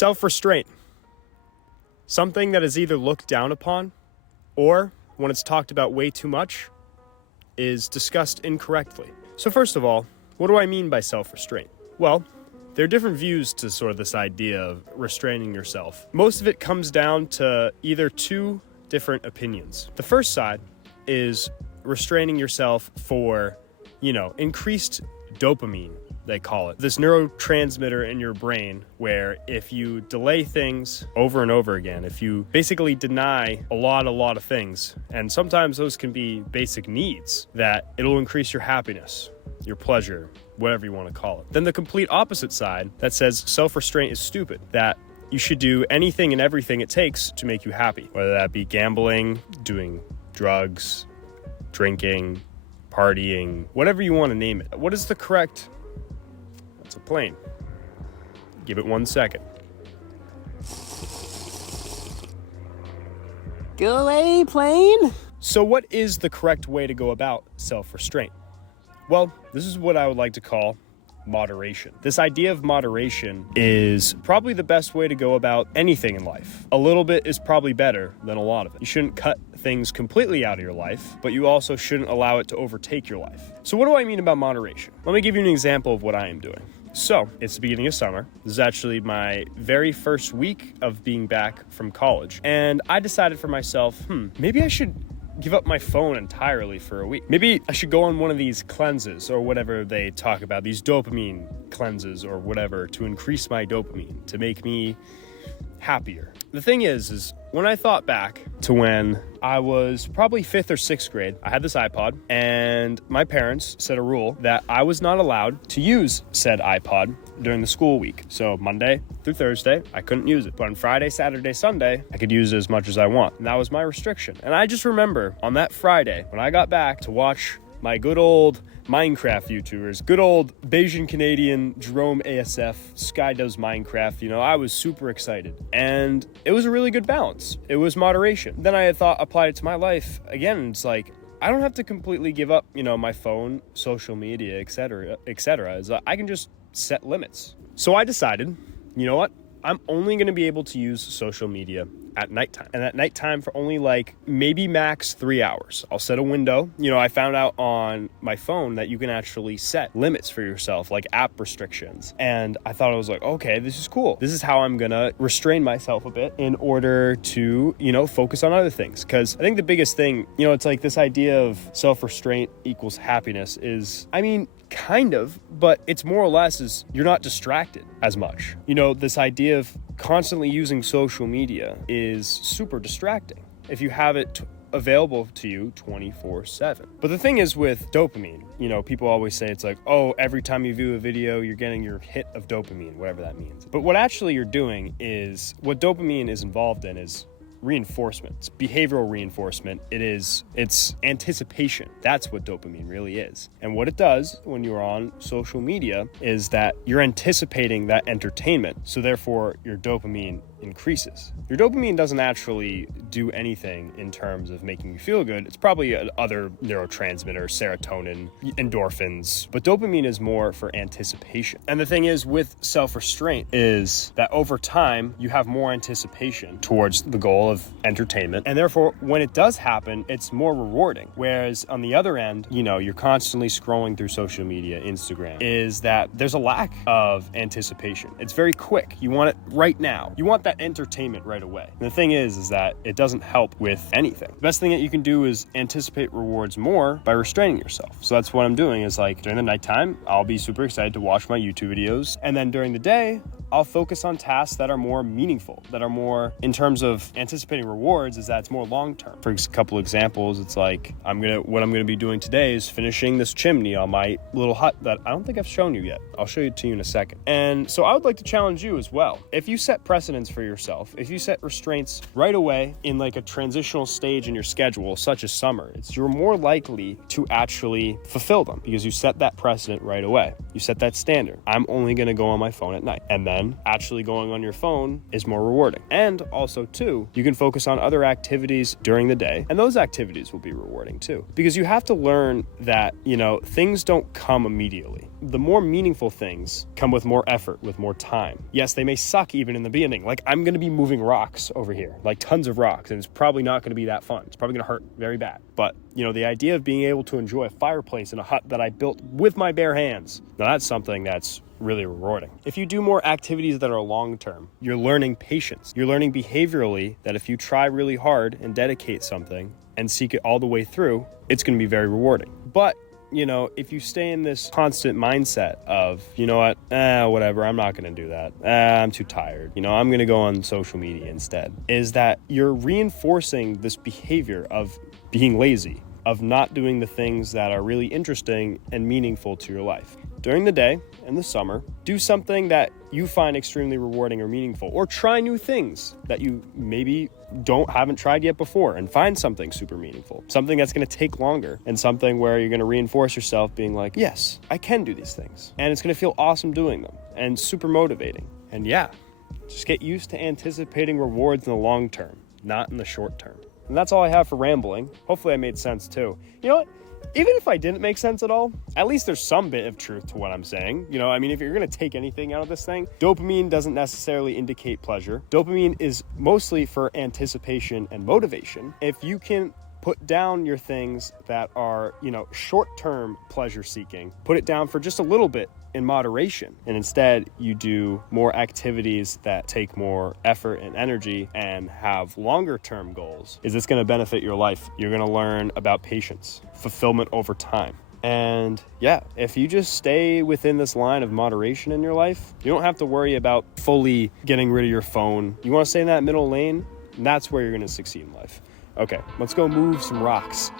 Self-restraint. Something that is either looked down upon or, when it's talked about way too much, is discussed incorrectly. So first of all, what do I mean by self-restraint? Well, there are different views to sort of this idea of restraining yourself. Most of it comes down to either two different opinions. The first side is restraining yourself for, increased dopamine, they call it. This neurotransmitter in your brain where if you delay things over and over again, if you basically deny a lot of things, and sometimes those can be basic needs, that it'll increase your happiness, your pleasure, whatever you want to call it. Then the complete opposite side that says self-restraint is stupid, that you should do anything and everything it takes to make you happy, whether that be gambling, doing drugs, drinking, partying, whatever you want to name it. What is the correct? That's a plane. Give it 1 second. Go away, plane! So what is the correct way to go about self-restraint? Well, this is what I would like to call moderation. This idea of moderation is probably the best way to go about anything in life. A little bit is probably better than a lot of it. You shouldn't cut things completely out of your life, but you also shouldn't allow it to overtake your life. So what do I mean about moderation? Let me give you an example of what I am doing. So, it's the beginning of summer. This is actually my very first week of being back from college. And I decided for myself, maybe I should give up my phone entirely for a week. Maybe I should go on one of these cleanses or whatever they talk about, these dopamine cleanses or whatever, to increase my dopamine, to make me happier. The thing is when I thought back to when I was probably 5th or 6th grade, I had this iPod, and my parents set a rule that I was not allowed to use said iPod during the school week. So Monday through Thursday, I couldn't use it. But on Friday, Saturday, Sunday, I could use it as much as I want. And that was my restriction. And I just remember on that Friday, when I got back to watch my good old Minecraft YouTubers, good old Bayesian Canadian Jerome ASF, Sky Does Minecraft, I was super excited. And it was a really good balance. It was moderation. Then I had applied it to my life. Again, it's like, I don't have to completely give up, my phone, social media, etc. I can just set limits. So I decided, you know what? I'm only going to be able to use social media at nighttime. And at nighttime for only maybe max 3 hours. I'll set a window. I found out on my phone that you can actually set limits for yourself, like app restrictions. And I thought, I was like, okay, this is cool. This is how I'm going to restrain myself a bit in order to, focus on other things. Because I think the biggest thing, it's like this idea of self-restraint equals happiness is, kind of, but it's more or less is you're not distracted as much. This idea of constantly using social media is super distracting if you have it available to you 24/7. But the thing is with dopamine, people always say it's like, oh, every time you view a video, you're getting your hit of dopamine, whatever that means. But what actually you're doing is, what dopamine is involved in is reinforcement. It's behavioral reinforcement. It's anticipation. That's what dopamine really is. And what it does when you're on social media is that you're anticipating that entertainment. So therefore your dopamine increases. Your dopamine doesn't actually do anything in terms of making you feel good. It's probably other neurotransmitter, serotonin, endorphins, but dopamine is more for anticipation. And the thing is with self-restraint is that over time you have more anticipation towards the goal of entertainment, and therefore when it does happen, it's more rewarding. Whereas on the other end, you're constantly scrolling through social media, Instagram, is that there's a lack of anticipation. It's very quick. You want it right now. You want that entertainment right away. And the thing is that it doesn't help with anything. The best thing that you can do is anticipate rewards more by restraining yourself. So that's what I'm doing is during the nighttime, I'll be super excited to watch my YouTube videos. And then during the day, I'll focus on tasks that are more meaningful, that are more, in terms of anticipating rewards, is that it's more long-term. For a couple examples, it's like, what I'm gonna be doing today is finishing this chimney on my little hut that I don't think I've shown you yet. I'll show it to you in a second. And so I would like to challenge you as well. If you set precedents for for yourself, if you set restraints right away in like a transitional stage in your schedule, such as summer, you're more likely to actually fulfill them because you set that precedent right away. You set that standard. I'm only going to go on my phone at night. And then actually going on your phone is more rewarding. And also too, you can focus on other activities during the day, and those activities will be rewarding too. Because you have to learn that, things don't come immediately. The more meaningful things come with more effort, with more time. Yes, they may suck even in the beginning. Like, I'm going to be moving rocks over here, like tons of rocks, and it's probably not going to be that fun. It's probably going to hurt very bad. But, the idea of being able to enjoy a fireplace in a hut that I built with my bare hands, now that's something that's really rewarding. If you do more activities that are long-term, you're learning patience. You're learning behaviorally that if you try really hard and dedicate something and seek it all the way through, it's going to be very rewarding. But if you stay in this constant mindset of, whatever, I'm not going to do that. I'm too tired. I'm going to go on social media instead, is that you're reinforcing this behavior of being lazy, of not doing the things that are really interesting and meaningful to your life. During the day, in the summer, do something that you find extremely rewarding or meaningful, or try new things that you maybe haven't tried yet before, and find something super meaningful, something that's going to take longer, and something where you're going to reinforce yourself being like, yes, I can do these things, and it's going to feel awesome doing them, and super motivating. And just get used to anticipating rewards in the long term, not in the short term. And that's all I have for rambling. Hopefully I made sense too. You know what? Even if I didn't make sense at all, at least there's some bit of truth to what I'm saying. If you're going to take anything out of this thing, dopamine doesn't necessarily indicate pleasure. Dopamine is mostly for anticipation and motivation. If you can put down your things that are, short-term pleasure seeking, put it down for just a little bit in moderation, and instead you do more activities that take more effort and energy and have longer term goals, is this going to benefit your life? You're going to learn about patience, fulfillment over time. And if you just stay within this line of moderation in your life, you don't have to worry about fully getting rid of your phone. You want to stay in that middle lane, and that's where you're going to succeed in life. Okay, let's go move some rocks.